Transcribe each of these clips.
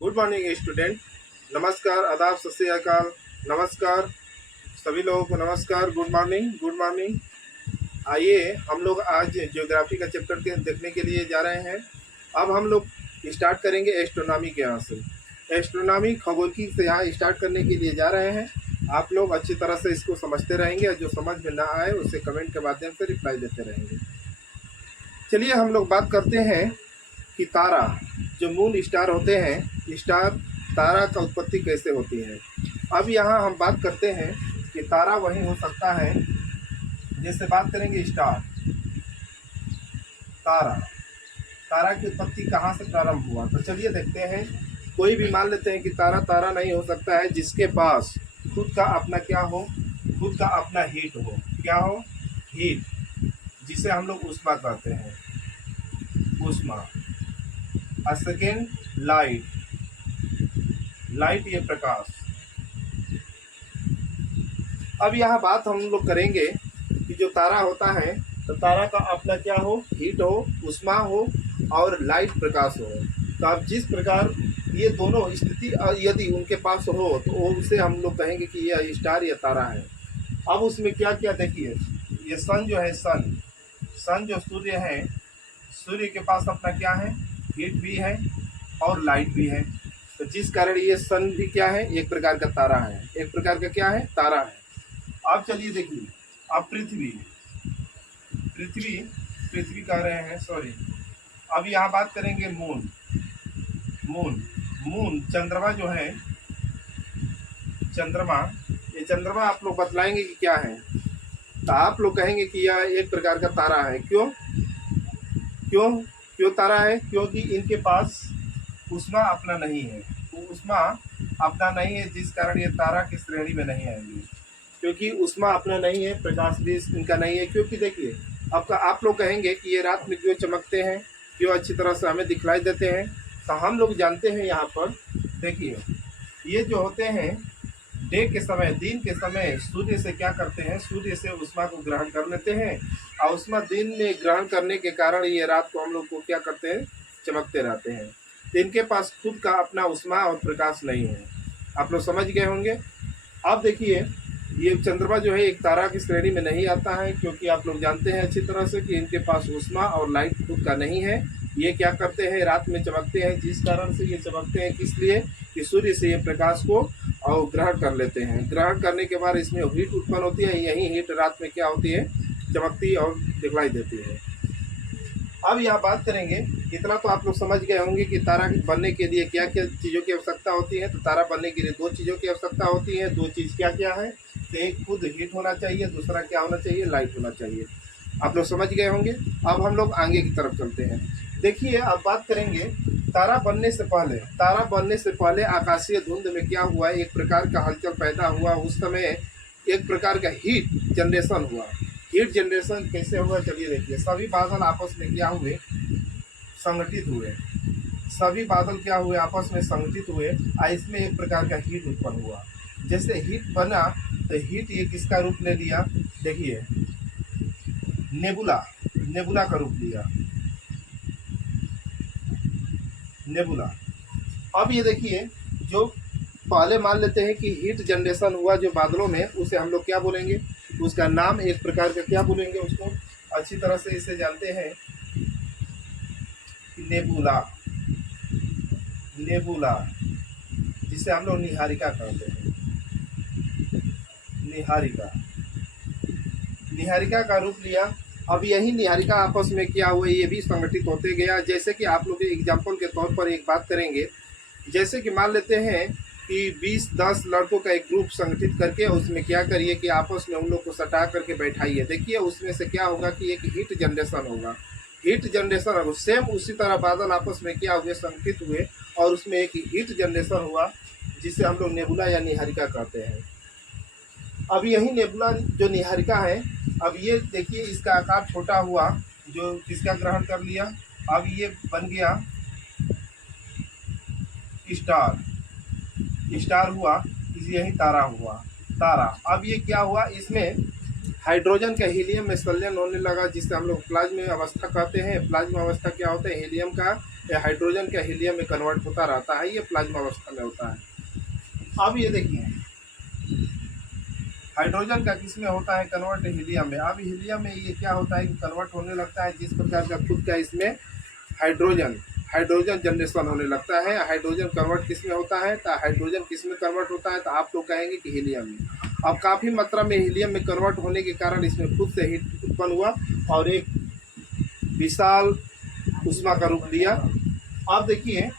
Good morning student. नमस्कार, आदाब, सत श्री अकाल। नमस्कार सभी लोगों को, नमस्कार, गुड मॉर्निंग, गुड मॉर्निंग। आइए हम लोग आज ज्योग्राफी का चैप्टर के देखने के लिए जा रहे हैं। अब हम लोग स्टार्ट करेंगे एस्ट्रोनॉमी के यहाँ से। एस्ट्रोनॉमी खगोलकी से यहाँ स्टार्ट करने के लिए जा रहे हैं। आप लोग अच्छी तरह से इसको समझते रहेंगे और जो समझ में ना आए उसे कमेंट के माध्यम से रिप्लाई देते रहेंगे। चलिए हम लोग बात करते हैं कि तारा, जो मून स्टार होते हैं, स्टार तारा का उत्पत्ति कैसे होती है। अब यहाँ हम बात करते हैं कि तारा वही हो सकता है, जैसे बात करेंगे स्टार, तारा, तारा की उत्पत्ति कहाँ से प्रारंभ हुआ। तो चलिए देखते हैं। कोई भी मान लेते हैं कि तारा तारा नहीं हो सकता है जिसके पास खुद का अपना क्या हो, खुद का अपना हीट हो। क्या हो? हीट, जिसे हम लोग ऊष्मा कहते हैं, ऊष्मा। सेकेंड लाइट, लाइट ये प्रकाश। अब यहाँ बात हम लोग करेंगे कि जो तारा होता है, तो तारा का अपना क्या हो, हीट हो, ऊष्मा हो और लाइट प्रकाश हो। तो अब जिस प्रकार ये दोनों स्थिति यदि उनके पास हो तो उसे हम लोग कहेंगे कि यह स्टार या तारा है। अब उसमें क्या क्या देखिए, ये सन जो है, सन जो सूर्य है, सूर्य के पास अपना क्या है, हीट भी है और लाइट भी है। तो जिस कारण ये सन भी क्या है, एक प्रकार का तारा है, एक प्रकार का क्या है, तारा है। अब चलिए देखिए, अब पृथ्वी, पृथ्वी पृथ्वी कह रहे हैं, सॉरी। अब यहाँ बात करेंगे मून, मून, मून चंद्रमा जो है, चंद्रमा, ये चंद्रमा आप लोग बतलाएंगे कि क्या है। तो आप लोग कहेंगे कि यह एक प्रकार का तारा है। क्यों क्यों क्यों तारा है? क्योंकि इनके पास ऊष्मा अपना नहीं है, ऊष्मा अपना नहीं है, जिस कारण ये तारा की श्रेणी में नहीं आएंगे। क्योंकि ऊष्मा अपना नहीं है, प्रकाश भी इनका नहीं है। क्योंकि देखिए, आपका आप लोग कहेंगे कि ये रात में क्यों चमकते हैं, क्यों अच्छी तरह से हमें दिखलाई देते हैं। तो हम लोग जानते हैं, यहाँ पर देखिए, ये जो होते हैं डे के समय, दिन के समय सूर्य से क्या करते हैं, सूर्य से ऊष्मा को ग्रहण कर लेते हैं और ऊष्मा दिन में ग्रहण करने के कारण ये रात को हम लोग को क्या करते हैं, चमकते रहते हैं। तो इनके पास खुद का अपना ऊष्मा और प्रकाश नहीं है। आप लोग समझ गए होंगे। अब देखिए, ये चंद्रमा जो है एक तारा की श्रेणी में नहीं आता है, क्योंकि आप लोग जानते हैं अच्छी तरह से कि इनके पास ऊष्मा और लाइट खुद का नहीं है। ये क्या करते हैं, रात में चमकते हैं, जिस कारण से ये चमकते हैं, किस लिए कि सूर्य से ये प्रकाश को और ग्रहण कर लेते हैं। ग्रहण करने के बाद इसमें हीट उत्पन्न होती है, यही हीट रात में क्या होती है, चमकती और दिखलाई देती है। अब यहाँ बात करेंगे, इतना तो आप लोग समझ गए होंगे कि तारा बनने के लिए क्या क्या चीज़ों की आवश्यकता होती है। तो तारा बनने के लिए दो चीज़ों की आवश्यकता होती है। दो चीज़ क्या क्या है? तो एक खुद हीट होना चाहिए, दूसरा क्या होना चाहिए, लाइट होना चाहिए। आप लोग समझ गए होंगे। अब हम लोग आगे की तरफ चलते हैं। देखिए, अब बात करेंगे तारा बनने से पहले, तारा बनने से पहले आकाशीय धुंध में क्या हुआ, एक प्रकार का हलचल पैदा हुआ। उस समय एक प्रकार का हीट जनरेशन हुआ। हीट जनरेशन कैसे हुआ, चलिए देखिए। सभी बादल आपस में क्या हुए, संगठित हुए। सभी बादल क्या हुए, आपस में संगठित हुए और इसमें एक प्रकार का हीट उत्पन्न हुआ। जैसे हीट बना तो हीट ये किसका रूप ले लिया, देखिए, नेबुला, नेबुला का रूप लिया, नेबुला। अब ये देखिए, जो पहले मान लेते हैं कि हीट जनरेशन हुआ जो बादलों में, उसे हम लोग क्या बोलेंगे, उसका नाम एक प्रकार का क्या बोलेंगे, उसको अच्छी तरह से इसे जानते हैं, नेबुला, नेबुला, जिसे हम लोग निहारिका कहते हैं, निहारिका, निहारिका का रूप लिया। अब यही निहारिका आपस में क्या हुआ, ये भी संगठित होते गया। जैसे कि आप लोग एग्जाम्पल के तौर पर एक बात करेंगे, जैसे कि मान लेते हैं कि 20-10 लड़कों का एक ग्रुप संगठित करके उसमें क्या करिए कि आपस में उन लोग को सटा करके बैठाइए। देखिए, उसमें से क्या होगा कि एक हीट जनरेशन होगा। हीट जनरेशन होगा, सेम उसी तरह बादल आपस में क्या हुए, संगठित हुए और उसमें एक हीट जनरेशन हुआ, जिसे हम लोग नेबुला या निहारिका कहते हैं। अब यही नेबुला जो निहारिका है, अब ये देखिए, इसका आकार छोटा हुआ, जो किसका ग्रहण कर लिया, अब ये बन गया स्टार, स्टार हुआ, यही तारा हुआ, तारा। अब ये क्या हुआ, इसमें हाइड्रोजन का हीलियम में संलयन होने लगा, जिसे हम लोग प्लाज्मा अवस्था कहते हैं। प्लाज्मा अवस्था क्या होता है, हीलियम का ये हाइड्रोजन का हीलियम में कन्वर्ट होता रहता है, ये प्लाज्मा अवस्था में होता है। अब ये देखिए हाइड्रोजन का किस में होता है कन्वर्ट, हीलियम में। अब हीलियम में ये क्या होता है कि कन्वर्ट होने लगता है जिस प्रकार का खुद का इसमें हाइड्रोजन हाइड्रोजन जनरेशन होने लगता है। हाइड्रोजन कन्वर्ट किस में होता है, तो हाइड्रोजन किस में कन्वर्ट होता है, तो आप लोग कहेंगे कि हीलियम में। अब काफ़ी मात्रा में हीलियम में कन्वर्ट होने के कारण इसमें खुद से हीट उत्पन्न हुआ और एक विशाल ऊष्मा का रूप लिया। अब देखिए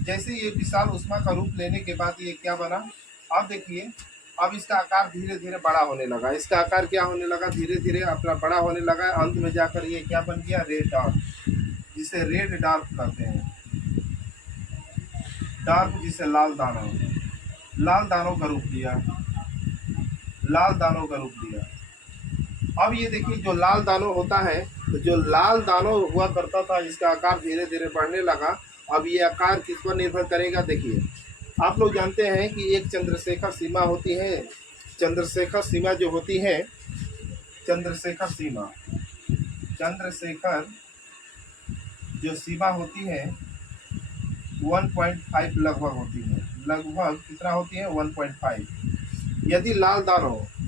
जैसे ये विशाल ऊष्मा का रूप लेने के बाद ये क्या बना, अब देखिए अब इसका आकार धीरे धीरे बड़ा होने लगा। इसका आकार क्या होने लगा, धीरे धीरे अपना बड़ा होने लगा। अंत में जाकर ये क्या बन गया, रेड डार्क, जिसे रेड डार्क कहते हैं। डार्क जिसे लाल दानों का रूप लिया, लाल दानों का रूप लिया। अब ये देखिए जो लाल दानों होता है, तो जो लाल दानों हुआ करता था इसका आकार धीरे धीरे बढ़ने लगा। अब ये आकार किस पर निर्भर करेगा, देखिए आप लोग जानते हैं कि एक चंद्रशेखर सीमा होती है। चंद्रशेखर सीमा जो होती है, चंद्रशेखर जो सीमा होती है 1.5 लगभग होती है। लगभग कितना होती है, 1.5।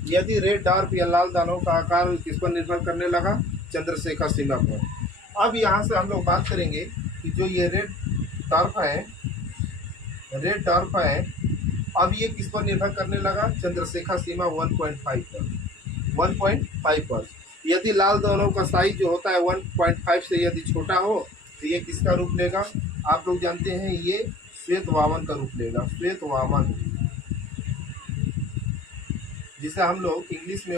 यदि रेड डार्क या लाल दानों का आकार किस पर निर्भर करने लगा, चंद्रशेखर सीमा पर। अब यहाँ से हम लोग बात करेंगे कि जो ये रेड डार्क है, अब ये किस पर निर्भर करने लगा, चंद्रशेखर सीमा 1.5 पर। यदि लाल दानों का साइज जो होता है 1.5 से यदि छोटा हो तो ये किसका रूप लेगा, आप लोग जानते हैं ये श्वेत वामन का रूप लेगा। श्वेत वामन जिसे हम लोग इंग्लिश में